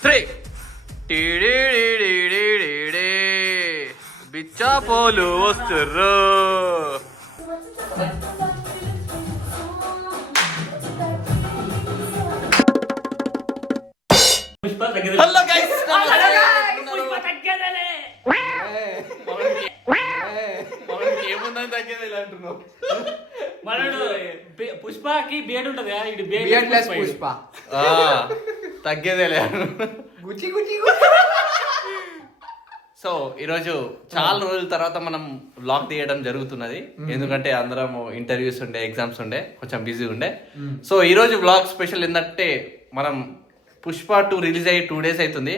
Shri బిచ్చా pole వస్తుర్రు Pushpa తగ్గదు hello guys Pushpa తగ్గదలే ఏముందని తగ్గేది ఇలా అంటున్నావు మనడు బే- పుష్పకి బియడ్ ఉంటది కదా ఇటు బియర్ ప్లస్ పుష్ప ఆ, తగ్గేదేలే. గుచ్చి గుచ్చి సో ఈరోజు చాలా రోజుల తర్వాత మనం బ్లాగ్ తీయడం జరుగుతున్నది. ఎందుకంటే అందరం ఇంటర్వ్యూస్ ఉండే ఎగ్జామ్స్ ఉండే కొంచెం బిజీ ఉండే. సో ఈరోజు బ్లాగ్ స్పెషల్ ఏంటంటే మనం పుష్ప టూ రిలీజ్ అయ్యి టూ డేస్ అవుతుంది.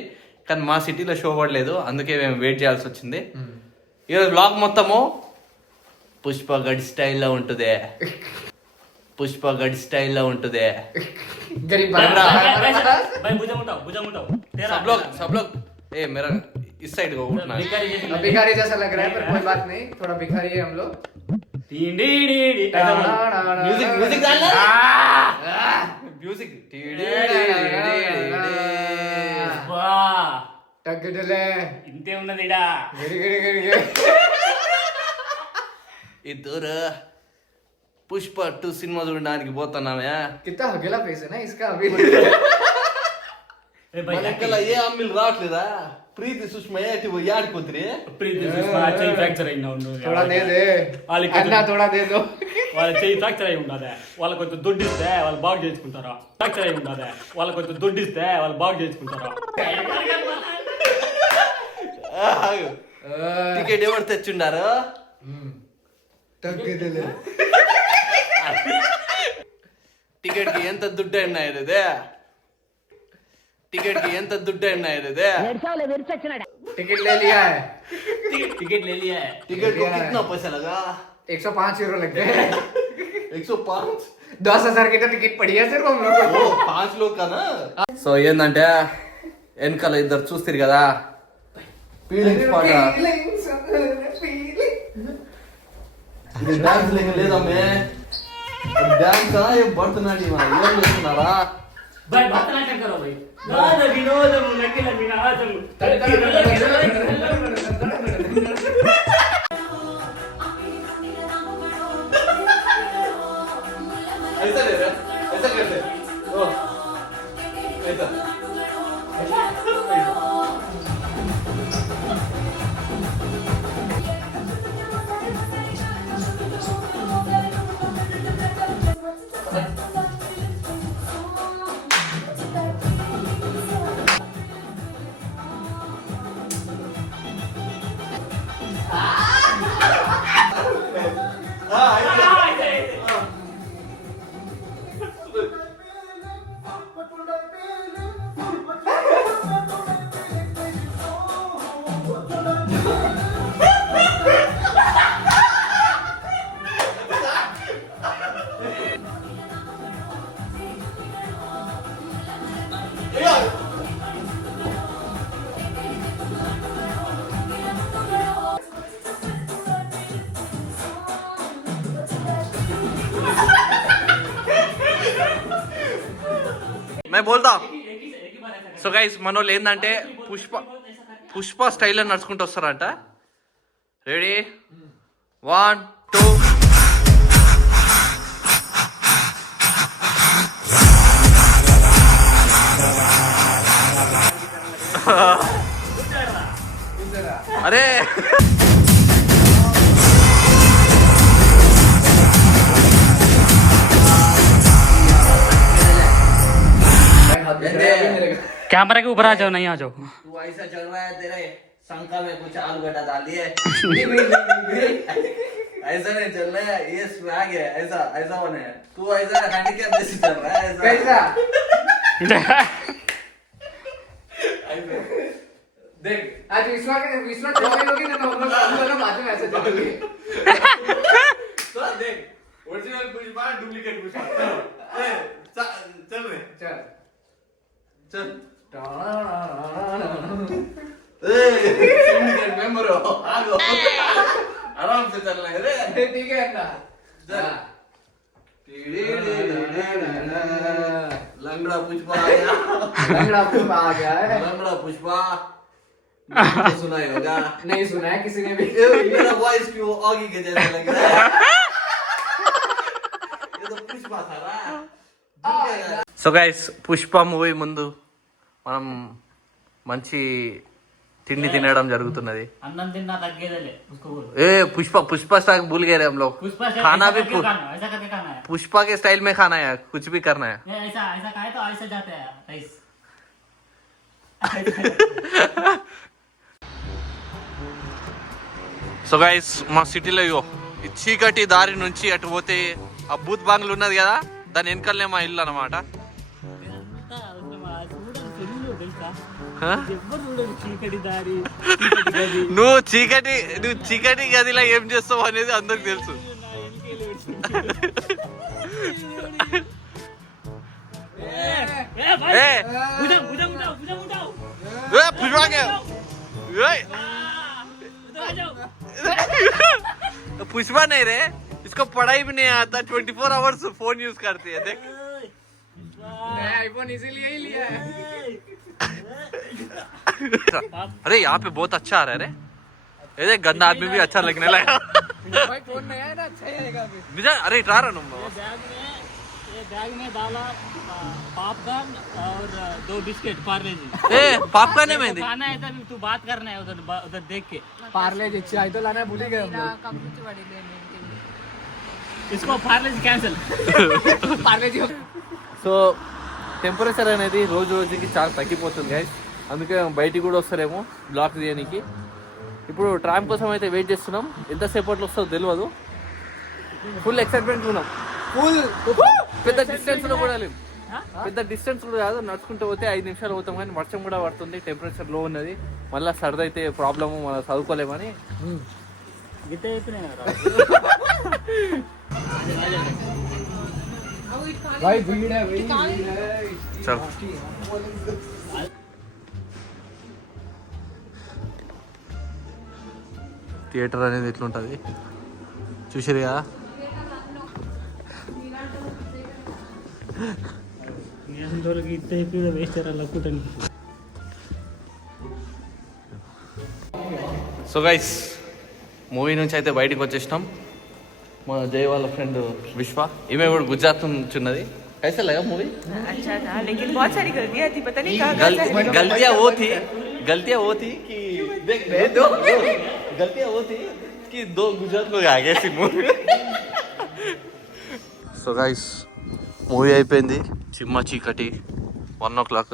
కానీ మా సిటీలో షో పడలేదు అందుకే మేము వెయిట్ చేయాల్సి వచ్చింది. ఈరోజు బ్లాగ్ మొత్తము పుష్ప గడి స్టైల్లో ఉంటుంది. పుష్ప గడి స్టైల్లో ఉంటుంది. गरीब भाई बना भुजंग उठाओ भुजंग उठाओ तेरा सब लोग सब लोग ए मेरा इस साइड को उठना है। भिखारी जैसे अब भिखारी जैसा लग रहा है पर कोई बात नहीं थोड़ा भिखारी है हम लोग टीन डी डी डी ऐसा बोलो। म्यूजिक म्यूजिक डालना म्यूजिक वाह टक डले ఇంతే ఉన్నది ఇడా गिरी गिरी गिरी गिरी ఇద్దరు పుష్ప టూ సినిమా చూడడానికి పోతున్నామే కితా హగలా ఫేసేనా ఇస్కా మనకల ఏ అమ్మిలు రావట్లేదా? ప్రీతి సుష్మ ఏటి యాడిపోతురి ప్రీతి సుష్మ చెయ్యి ఫ్రాక్చర్ అయింది అవును. తోడా వాళ్ళకి అన్న వాళ్ళ చెయ్యి ఫ్రాక్చర్ అయి ఉండదే వాళ్ళ కొంచెం దుడ్డు ఇస్తే వాళ్ళు బాగు చేసుకుంటారా ఫ్రాక్చర్ అయి ఉండదే వాళ్ళ కొంచెం దుడ్డు ఇస్తే వాళ్ళు బాగు చేసుకుంటారా టికెట్ ఎవరు తెచ్చుండారు? తగ్గదేలే डले టికెట్ కి ఎంత దుడ్డు అయినా ఇదే టికెట్ కి ఎంత దుడ్డు అయినా ఇదే टिकट ले लिया है टिकट ले लिया है टिकट को कितना पैसा लगा 105 यूरो लग गए एक सौ पाँच दस हजार की तो टिकट पड़ी है सिर्फ हम लोग को ఓ పాంచ్ లో కదా సో ఏంటంటే వెనకాల ఇద్దరు చూస్తారు కదా ఫీలింగ్స్ పాట Feelings, feelings. ఇది డాన్స్ లేక లేదమ్మే డాన్స్ ఏం పడుతున్నాడు ఏం చేస్తున్నారా भाई भरतनाट्यम करो भाई नाद विनोदम नकिल विनादम నేను బోల్తా. సో గైస్ మనోళ్ళు ఏంటంటే పుష్ప పుష్ప స్టైల్లో నడుచుకుంటూ వస్తారంట. రెడీ వన్ టూ అరే. कैमरा के ऊपर आ जाओ नहीं आ जाओ तू ऐसा चल रहा है तेरे शंका में कुछ आलू गड्ढा डाल दिए ऐसा नहीं चल रहा है ये स्वैग है ऐसा ऐसा बने तू ऐसा हैंडीकैप जैसे चल रहा है ऐसा कैसा देख आज विश्वा के विश्वा ना तो हम लोग बाजू में ऐसे चलेंगे लंगड़ा पुष्पा आ गया लंगड़ा पुष्पा आ गया है लंगड़ा पुष्पा नाम तो सुना ही होगा नहीं सुना है किसी ने भी ये मेरा वॉइस क्यों आगे के जैसा लग रहा है ये तो पुष्पा था ना సో గైస్ పుష్ప మూవీ ముందు మనం మంచి తిండి తినడం జరుగుతున్నది. అన్నం తిన్నా తగ్గేదలే ఏ పుష్ప పుష్ప स्टाइल भूल गए हम लोग खाना भी पुष्पा के स्टाइल में खाना है कुछ भी करना है ऐसा ऐसा खाए तो ऐसा సో గైస్ మా సిటీలో ఇగో ఈ చీకటి దారి నుంచి అటు పోతే ఆ బూత్ బాంగ్లు ఉన్నది కదా దాని వెనకలనే మా ఇల్లు అనమాట నువ్వు చీకటి నువ్వు చీకటి గదిలో ఏం చేస్తావు అనేది అందరికి తెలుసు ఏ భుజం భుజం ఉంటావు భుజం ఉంటావు ఏ, పుష్పాకే ఏయ్, पुष्पा नहीं रे इसको पढ़ाई भी नहीं आता twenty four hours phone use करती है देख नया आईफोन इसीलिए ही लिया है अरे यहाँ पे बहुत अच्छा आ रहा है रे ये देख गंदा आदमी भी अच्छा लगने लगा भाई फोन नया है ना अच्छा ही आएगा अभी निजा अरे इतना रहा तुम बैग में ये बैग में डाला पॉपकॉर्न और दो बिस्किट पार्ले जी ए पॉपकॉर्न है मेहंदी खाना है तभी तू बात करना है उधर उधर देख के पार्ले जी चाय तो लाना भूल ही गए हम लोग इसको Parle G cancel Parle G so temperature అనేది రోజు రోజుకి చాలా తగ్గిపోతుంది గైస్ అందుకే బయటికి కూడా వస్తారేమో బ్లాక్ తీయడానికి. ఇప్పుడు ట్రామ్ కోసం అయితే వెయిట్ చేస్తున్నాం. ఎంతసేపట్లో వస్తుందో తెలియదు ఫుల్ ఎక్సైట్మెంట్ ఉన్నాం. फुल పెద్ద డిస్టెన్స్లో కూడా లేము పెద్ద డిస్టెన్స్ కూడా కాదు. నడుచుకుంటూ పోతే ఐదు నిమిషాలు పోతాం కానీ వర్షం కూడా పడుతుంది. టెంపరేచర్లో ఉన్నది. మళ్ళీ సర్ది అయితే ప్రాబ్లమ్ మనం చదువుకోలేమని గిట్ట థియేటర్ అనేది ఎట్లుంటుంది చూసారు కదా నేను గిట్ట చెప్పి వేస్ట్ అనుకుంటాను సో గైస్ మూవీ నుంచి అయితే బయటికి వచ్చేసినాం మా జయ వాళ్ళ ఫ్రెండ్ విశ్వ ఈమె కూడా గుజరాత్ నుంచి ఉన్నది కైసా లగా మూవీ अच्छा था लेकिन बहुत सारी गलतियां थी पता नहीं कहाँ कहाँ से गल, गलतियां वो थी गलतियां वो थी कि देख दो, दो गलतियां वो थी कि दो गुजरात को आ गए सी मूवी సో గైస్ మూవీ అయిపోయింది చిమ్మ చీకటి one o'clock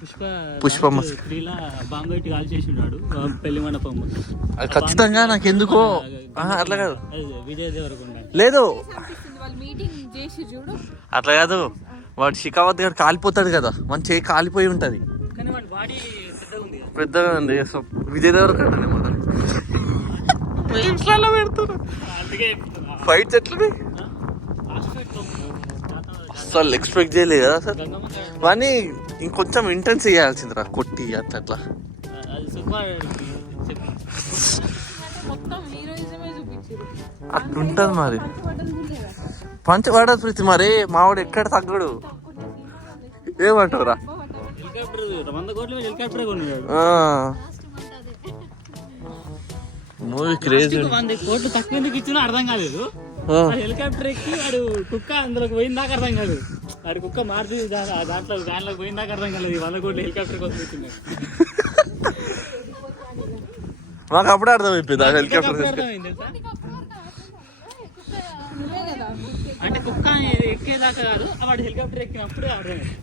Pushpa Pushpa మస్- త్రీలా బాంబు పెట్టి కాల్ చేసి ఉన్నాడు పెళ్లి మండపం ముందు. అది ఖచ్చితంగా నాకు ఎందుకో ఆ, ఆహా, అట్లా కాదు అది విజయ్ దేవరకొండ లేదు అనిపిస్తుంది వాళ్ళు మీటింగ్ చేసి చూడు అట్లా కాదు వాడు షికావత్ గారు కాలిపోతాడు కదా మన చేయి కాలిపోయి ఉంటది కానీ వాడి బాడీ పెద్దగా ఉంది విజయ్ దేవరకొండనే మొదలు ఇట్లా చెప్తున్నా. ఫైట్స్ ఎట్లున్నాయి? అసలు ఎక్స్పెక్ట్ చేయలేదు కదా సార్. కానీ ఇంకొంచెం ఇంటెన్స్ చేయాల్సిందిరా కొట్టి అట్లా అట్లా. అట్లుంటది మరి. పంచవాడ ప్రీతి మరి మావాడు ఎక్కడ తగ్గడు? ఏమంటావురా? మూవీ క్రేజ్ వంద కోట్లు తక్కువ ఎందుకు ఇచ్చినా అర్థం కాలేదు. ఆ. హెలికాప్టర్ ఎక్కి వాడు కుక్క అందులోకి పోయిందాక అర్థం కాదు వాడు కుక్క మారుతి దా- దాంట్లో దాంట్లోకి పోయిందాక అర్థం కాలేదు. వంద కోట్లు హెలికాప్టర్ కోసం ఇచ్చినాడు మాకు అప్పుడే అర్థమైపోయింది ఆ హెలికాప్టర్? అంటే కుక్క ఎక్కేదాకా కాదు వాడు హెలికాప్టర్ ఎక్కినప్పుడు అర్థమైంది.